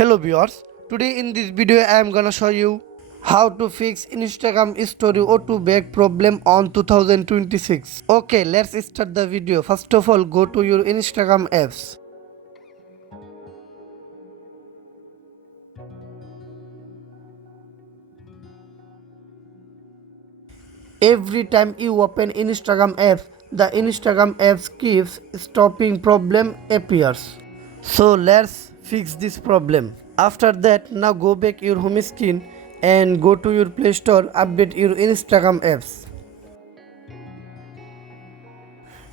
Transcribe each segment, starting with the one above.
Hello viewers, today in this video I am gonna show you how to fix Instagram story auto back problem on 2026. Okay, let's start the video. First of all, go to your Instagram apps. Every time you open Instagram apps, the Instagram apps keeps stopping problem appears. So let's fix this problem. After that, now go back your home screen and go to your Play Store, update your Instagram apps.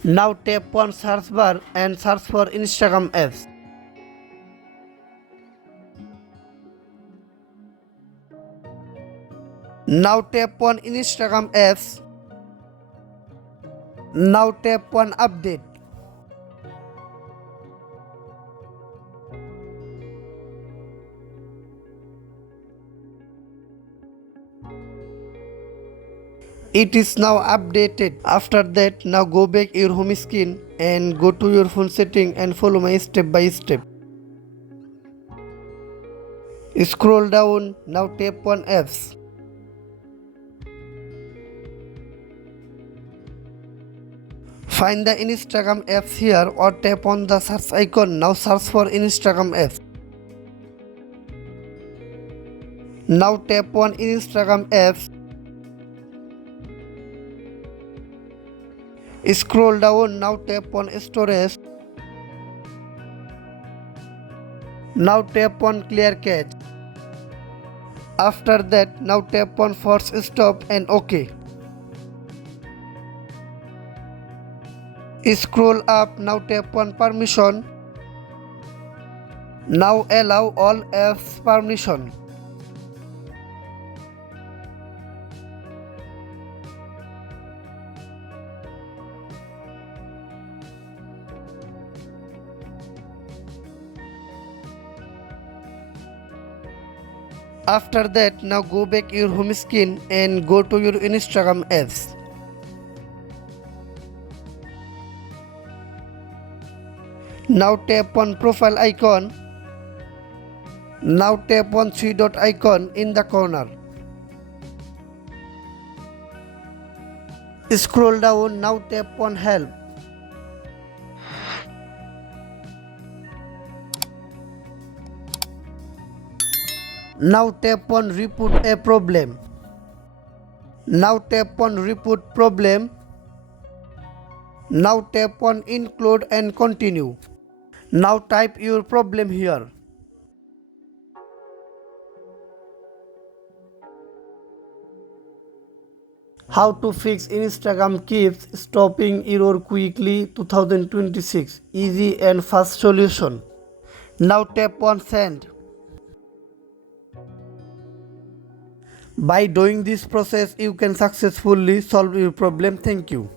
Now tap on search bar and search for Instagram apps. Now tap on Instagram apps. Now tap on update. It is now updated. After that, now go back your home screen and go to your phone setting and follow my step by step. Scroll down, now tap on apps. Find the Instagram apps here or tap on the search icon. Now search for Instagram apps. Now tap on Instagram apps. Scroll down, now tap on storage. Now tap on clear cache. After that, now tap on force stop and OK. Scroll up, now tap on permission. Now allow all apps permission. After that, now go back your home screen and go to your Instagram apps. Now tap on profile icon. Now tap on three dot icon in the corner. Scroll down, now tap on help. Now tap on report a problem. Now tap on report problem. Now tap on include and continue. Now type your problem here. How to fix Instagram keeps stopping error quickly 2026. Easy and fast solution. Now tap on send. By doing this process, you can successfully solve your problem. Thank you.